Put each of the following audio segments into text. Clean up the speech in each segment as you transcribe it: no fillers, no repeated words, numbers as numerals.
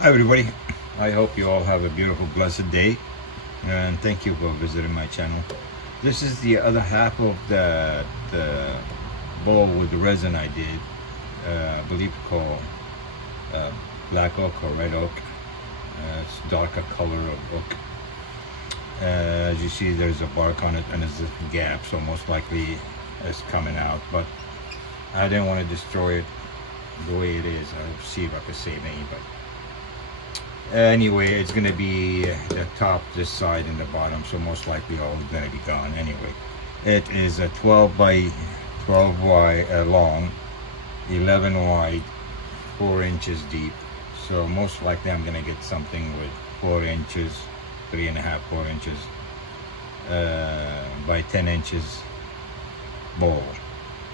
Hi everybody, I hope you all have a beautiful blessed day and thank you for visiting my channel. This is the other half of the bowl with the resin I did, I believe called black oak or red oak. It's darker color of oak. As you see, there's a bark on it and there's a gap, so most likely it's coming out, but I didn't want to destroy it the way it is. I'll see if I can save any, but anyway, it's gonna be the top, this side, and the bottom, so most likely all is gonna be gone anyway. It is a 12 by 12 wide long, 11 wide, 4 inches deep, so most likely I'm gonna get something with 4 inches, 3.5, 4 inches by 10 inches bowl.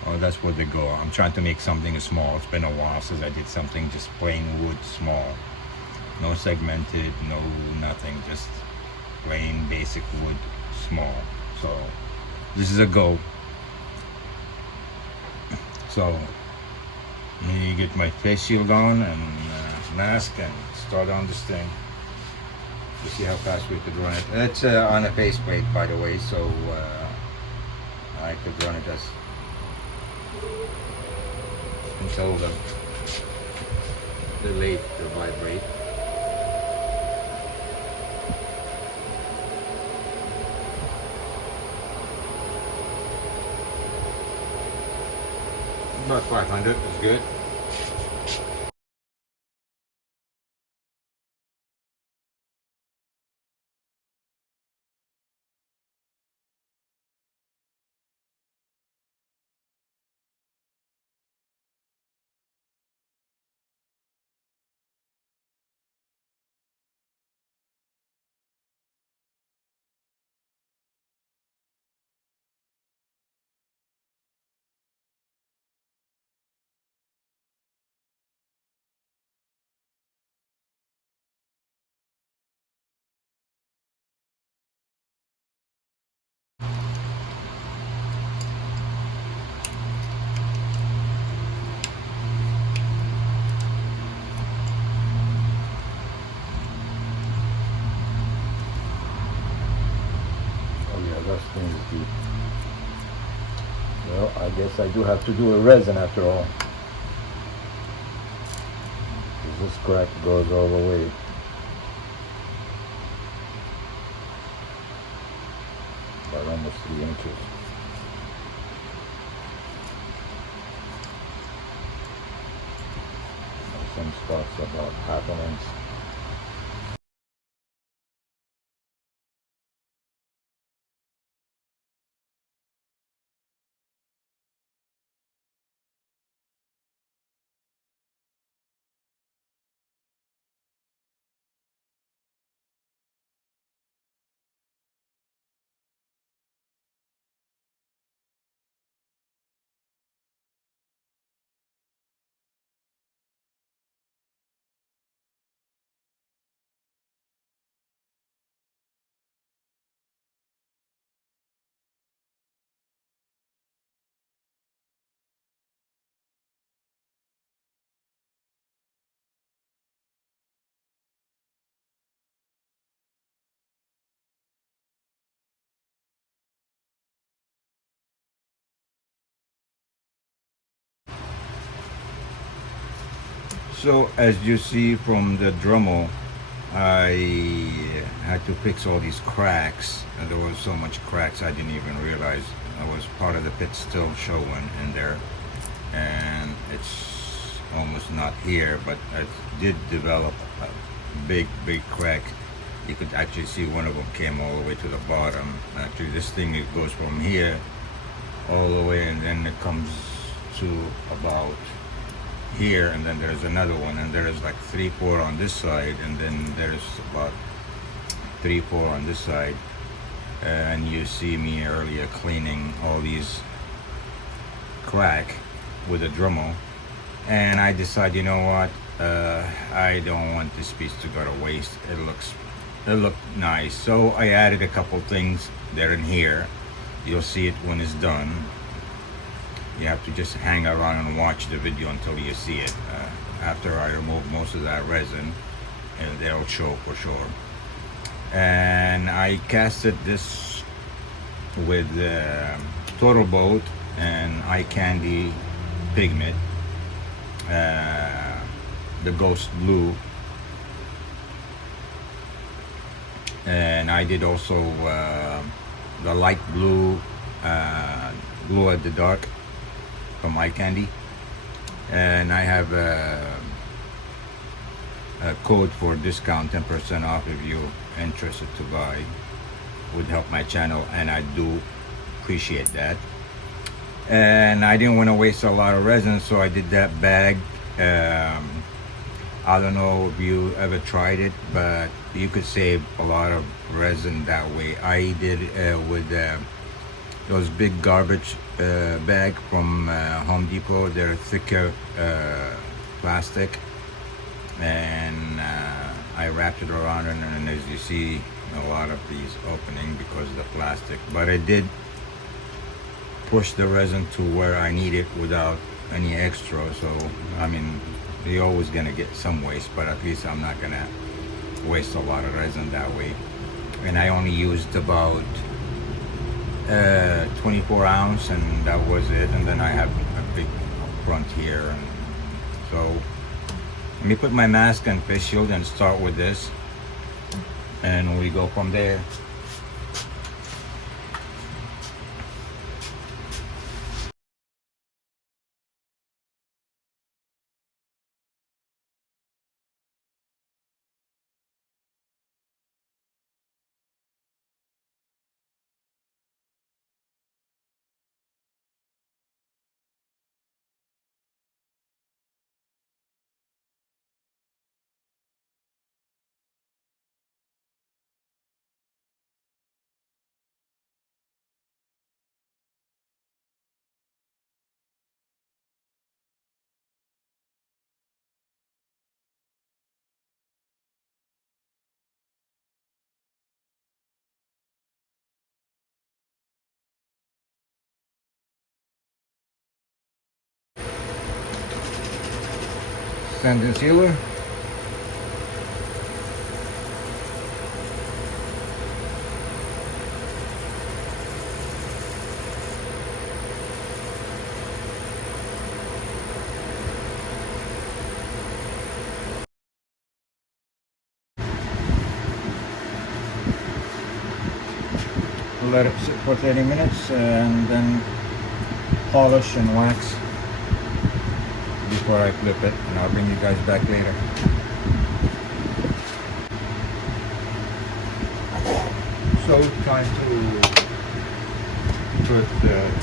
Oh, that's where they go. I'm trying to make something small. It's been a while since I did something just plain wood small. No segmented, no nothing, just plain basic wood small. So this is a go. So let me get my face shield on and mask and start on this thing to see how fast we could run it. It's on a faceplate, by the way, so I could run it as until the lathe to vibrate. About 500 is good. That thing is deep. Well, I guess I do have to do a resin after all. This crack goes all the way. About almost 3 inches. Some spots about half an inch. So as you see from the Dremel, I had to fix all these cracks, and there was so much cracks I didn't even realize. I was part of the pit still showing in there, and it's almost not here, but it did develop a big crack. You could actually see one of them came all the way to the bottom. Actually, this thing, it goes from here all the way, and then it comes to about here, and then there's another one, and there's like 3-4 on this side, and then there's about 3-4 on this side. And you see me earlier cleaning all these crack with a Dremel, and I decided, you know what, I don't want this piece to go to waste. It looked nice, so I added a couple things there and here. You'll see it when it's done. You have to just hang around and watch the video until you see it. After I remove most of that resin, and they'll show for sure. And I casted this with Total Boat and Eye Candy pigment, the Ghost Blue, and I did also the light blue, Glow at the Dark from Eye Candy. And I have a code for discount, 10% off if you're interested to buy. Would help my channel, and I do appreciate that. And I didn't want to waste a lot of resin, so I did that bag. I don't know if you ever tried it, but you could save a lot of resin that way. I did with those big garbage bag from Home Depot. They're thicker plastic, and I wrapped it around it, and as you see, a lot of these opening because of the plastic. But I did push the resin to where I need it without any extra. So I mean, you're always gonna get some waste, but at least I'm not gonna waste a lot of resin that way. And I only used about 24 ounce, and that was it. And then I have a big front here, and so let me put my mask and face shield and start with this, and we go from there. Sand and sealer. Let it sit for 30 minutes and then polish and wax before I flip it, and I'll bring you guys back later. So time to put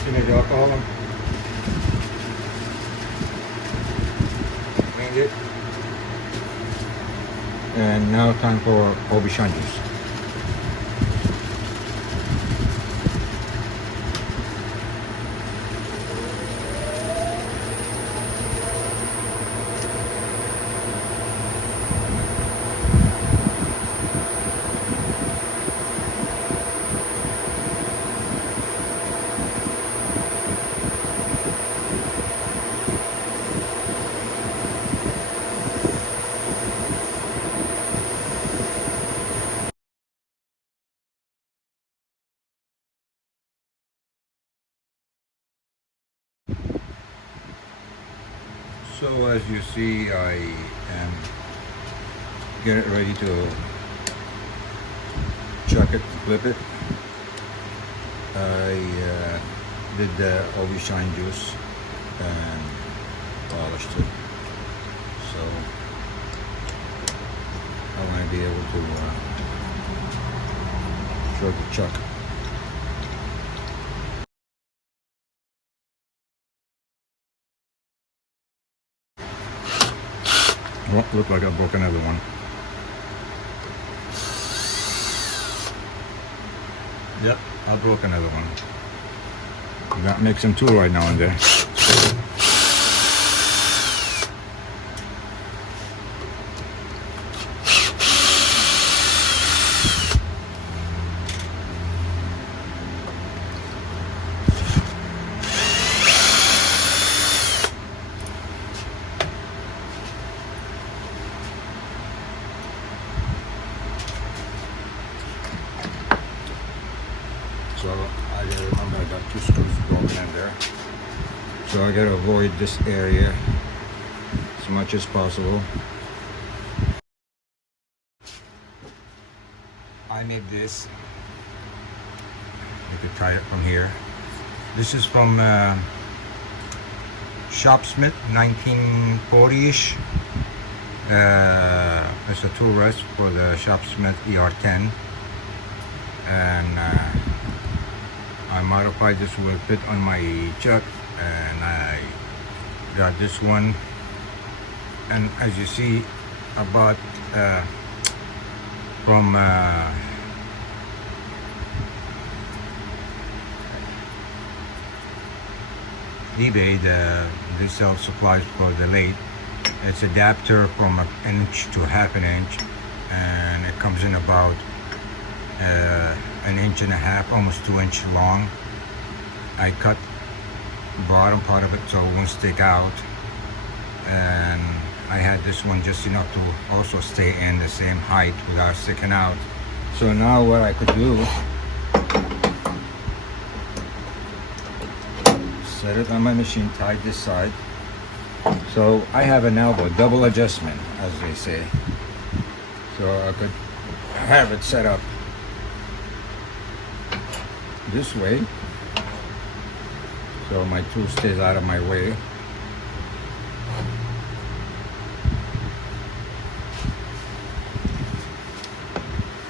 teenage alcohol on. Cleaned it. And now time for Aubergine juice. So as you see, I am getting ready to chuck it, flip it. I did the Aubergine juice and polished it. So I want to be able to show the chuck. Oh, looked like I broke another one. Yep, I broke another one. You got mixing tool right now and there. So I gotta avoid this area as much as possible. I need this. You could tie it from here. This is from Shopsmith, 1940-ish. It's a tool rest for the Shopsmith ER10, and I modified this will fit on my chuck, and I got this one. And as you see, I bought from eBay, they sell supplies for the lathe. It's adapter from an inch to half an inch, and it comes in about an inch and a half, almost 2 inches long. I cut the bottom part of it so it won't stick out, and I had this one just enough to also stay in the same height without sticking out. So now what I could do, set it on my machine, tie this side. So I have an elbow, double adjustment, as they say. So I could have it set up this way, so my tool stays out of my way.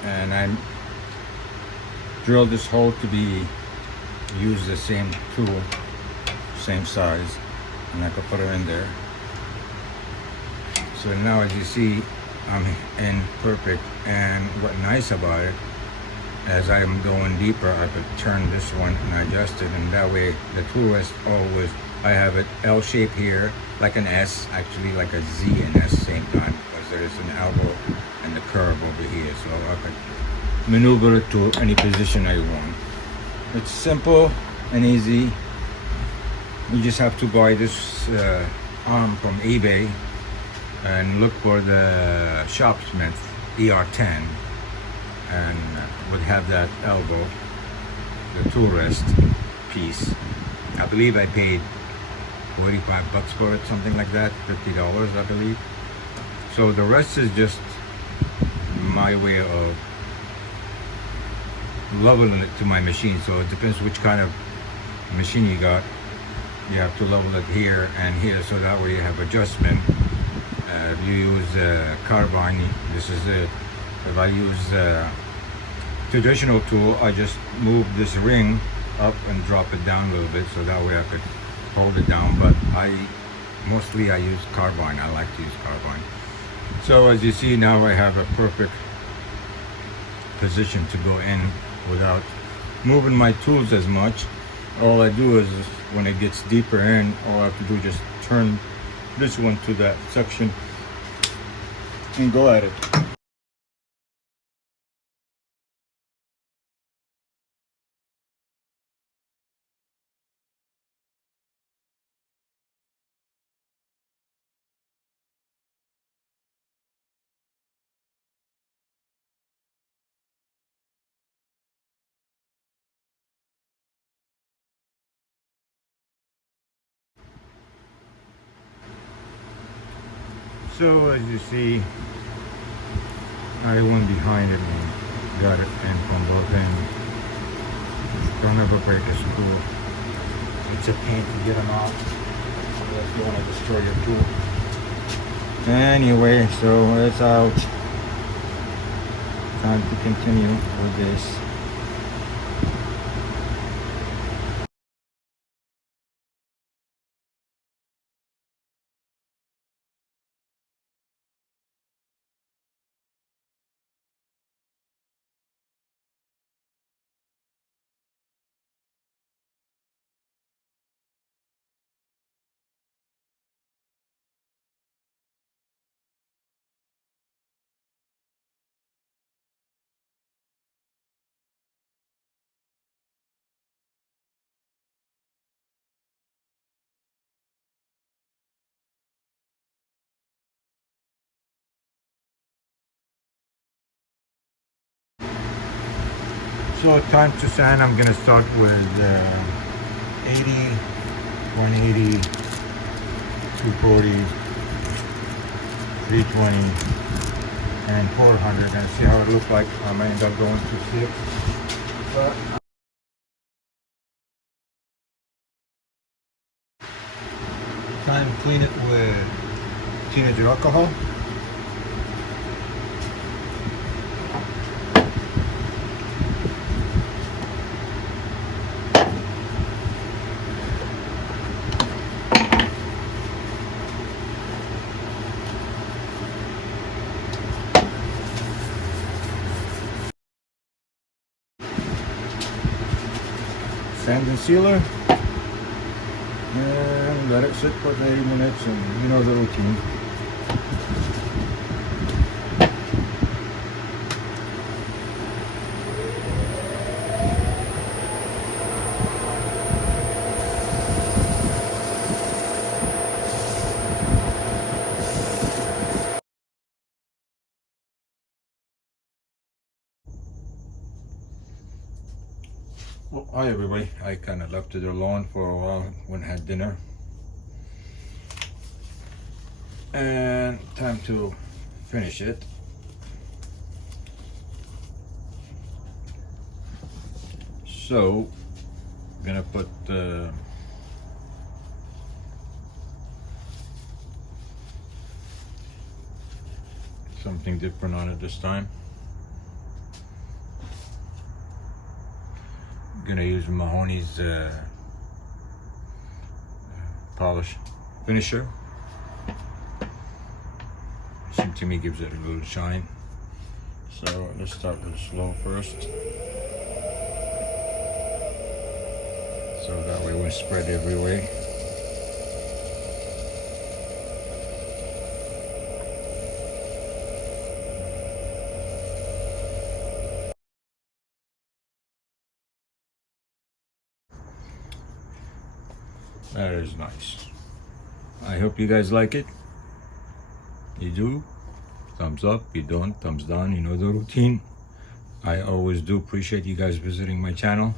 And I drilled this hole to use the same tool, same size, and I could put it in there. So now, as you see, I'm in perfect. And what's nice about it, as I'm going deeper, I could turn this one and adjust it, and that way the tool rest always, I have it L shape here, like an S, actually like a Z and S same time, because there is an elbow and the curve over here, so I could maneuver it to any position I want. It's simple and easy. You just have to buy this arm from eBay and look for the Shopsmith ER10, and would have that elbow, the tool rest piece. I believe I paid 45 bucks for it, something like that, $50 I believe. So the rest is just my way of leveling it to my machine. So it depends which kind of machine you got. You have to level it here and here, so that way you have adjustment. If you use carbine, this is it. If I use traditional tool, I just move this ring up and drop it down a little bit, so that way I could hold it down. But mostly I use carbine. I like to use carbine. So as you see now, I have a perfect position to go in without moving my tools as much. All I do is when it gets deeper in, all I have to do is just turn this one to that section and go at it. So as you see, I went behind it and got it in from both ends. Don't ever break a screw. It's a pain to get them out unless you want to destroy your tool. Anyway, so it's out. Time to continue with this. So time to sand, I'm gonna start with 80 180, 240, 320, and 400, and see how it looks like. I might end up going to 6, but time to clean it with teenager alcohol. Sand and sealer, and let it sit for 80 minutes, and you know the routine. Well, hi everybody. I kind of left it alone for a while when I had dinner, and time to finish it. So I'm gonna put something different on it this time. Gonna use Mahoney's polish finisher. Seems to me gives it a little shine. So let's start with slow first, so that way it won't spread everywhere. That is nice. I hope you guys like it. You do, thumbs up. You don't, thumbs down. You know the routine. I always do appreciate you guys visiting my channel.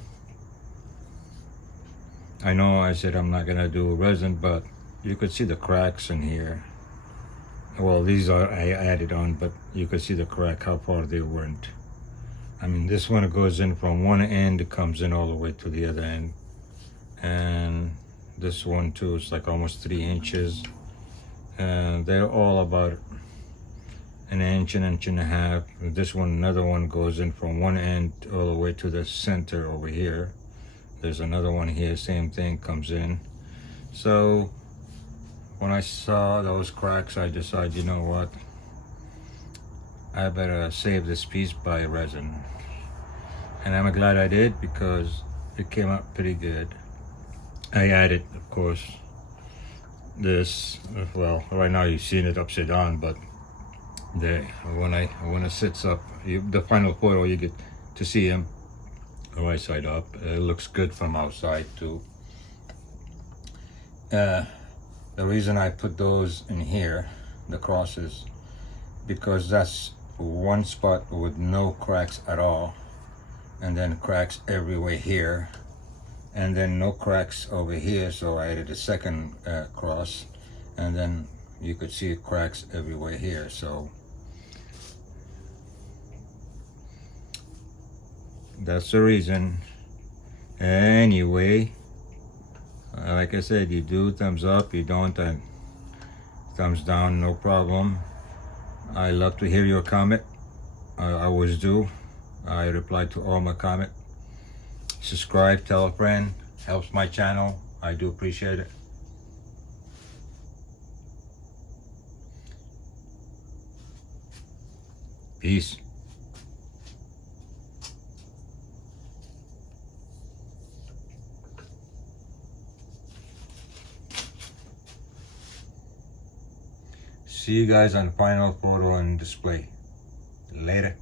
I know I said I'm not gonna do resin, but you could see the cracks in here. Well, these are I added on, but you could see the crack, how far they went. I mean, this one goes in from one end, it comes in all the way to the other end, and this one too is like almost 3 inches, and they're all about an inch and a half. This one, another one goes in from one end all the way to the center over here. There's another one here, same thing, comes in. So when I saw those cracks, I decided, you know what, I better save this piece by resin. And I'm glad I did, because it came out pretty good. I added, of course, this. Well, right now you've seen it upside down, but when it sits up, the final photo, you get to see him right side up. It looks good from outside too. The reason I put those in here, the crosses, because that's one spot with no cracks at all, and then cracks everywhere here, and then no cracks over here. So I added a second cross, and then you could see cracks everywhere here. So that's the reason. Anyway, like I said, you do, thumbs up. You don't, thumbs down, no problem. I love to hear your comment. I always do. I reply to all my comment. Subscribe, tell a friend, helps my channel. I do appreciate it. Peace. See you guys on the final photo and display. Later.